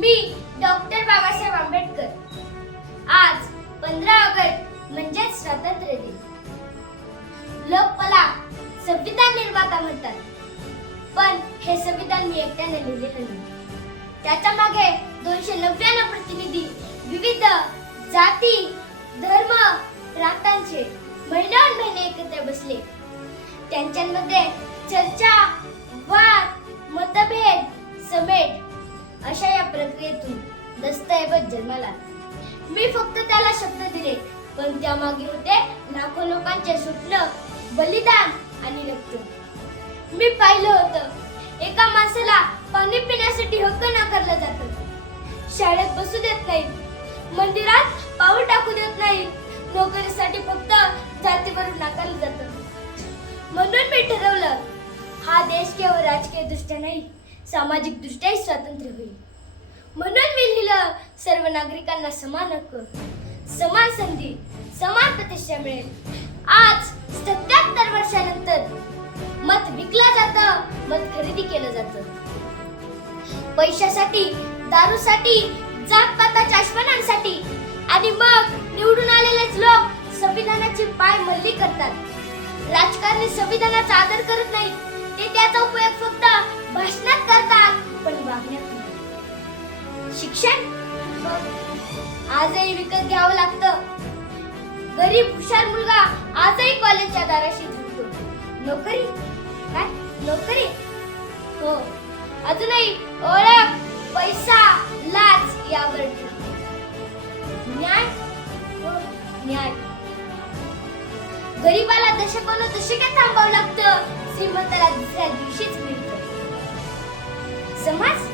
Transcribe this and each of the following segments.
मी doctor Babasaheb Ambedkar. आज पंधरा August म्हणजेच स्वातंत्र्य दिन. लोक मला संविधान निर्माता म्हणतात. पण हे संविधान मी एकट्याने लिहिलेलं नाही. त्याच्यामागे दोनशे नव्याण्णव प्रतिनिधी विविध जाती धर्म प्रांतांचे महिन्यान महिने एकत्र बसले. त्यांच्यामध्ये चर्चा दस्तऐवज जन्माला मी फक्त त्याला शब्द दिले पण त्यामागे होते लाखो लोकांचे स्वप्न बलिदान आणि रक्त. मी पाहिलं होतं एका माणसाला पाणी पिण्यासाठी हक्क नाकारलं जातो. शाळेत बसू देत नाही मंदिरात पाऊल टाकू देत नाही नोकरीसाठी फक्त जातीवरून नाकारलं जात. म्हणून मी ठरवलं हा देश केवळ राजकीय दृष्ट्या नाही सामाजिक दृष्ट्याही स्वातंत्र्य होईल. म्हणून मी नागरिकांना समान हक्क समान संधी समान प्रतिष्ठा मिळेल. आज सत्याहत्तर वर्षानंतर मत विकलं जात मत खरेदी केलं जात. पैशासाठी दारूसाठी जातपाताच्या आश्वानांसाठी आणि मग निवडून आलेलेच लोक संविधानाची पाय मल्ली करतात. राजकारणी संविधानाचा आदर करत नाही ते त्याचा उपयोग फक्त भाषणात करतात पण वागण्यात नाही. शिक्षण आजही विकत घ्यावं लागतं. गरीब हुशार मुलगा आजही कॉलेजच्या दाराशी झुकतो. नोकरी? काय? नोकरी? हो. अजूनही ओळख पैसा लाच यावर न्याय? हो न्याय. गरीबाला दशकोन दशके थांबावं लागतं? श्रीमंताला दुसऱ्या दिवशीच मिळतं. समाज?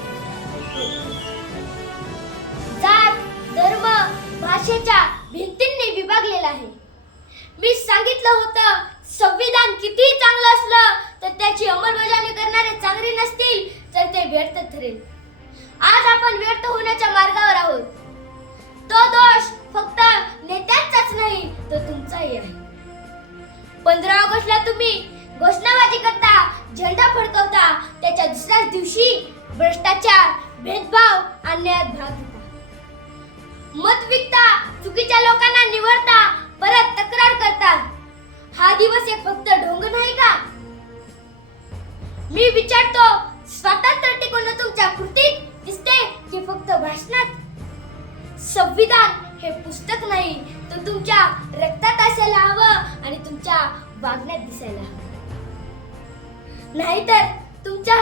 भाषेच्या भिंतींनी विभागलेला आहे. मी सांगितलं होतं संविधान किती चांगलं असलं तर त्याची अंमलबजावणी करणारे चांगले नसतील तर ते व्यर्थ ठरेल. आज आपण व्यर्थ होण्याच्या मार्गावर आहोत. तो दोष फक्त नेत्यांचाच नाही तो तुमचाही आहे. पंधरा ऑगस्टला तुम्ही घोषणाबाजी करता झेंडा फडकवता त्याच्या दुसऱ्याच दिवशी भ्रष्टाचार भेदभाव अन्यायात भाग मत विकता चुकीच्या लोकांना निवडता परत तक्रार करता. हा दिवस एक फक्त ढोंग नाही का? मी विचारतो स्वातंत्र्य टिकवणं तुमच्या कृतीत दिसते की फक्त भाषणात? संविधान हे पुस्तक नाही तर तुमच्या रक्तात असायला हवं आणि तुमच्या वागण्यात दिसायला हवं. नाहीतर तुमच्या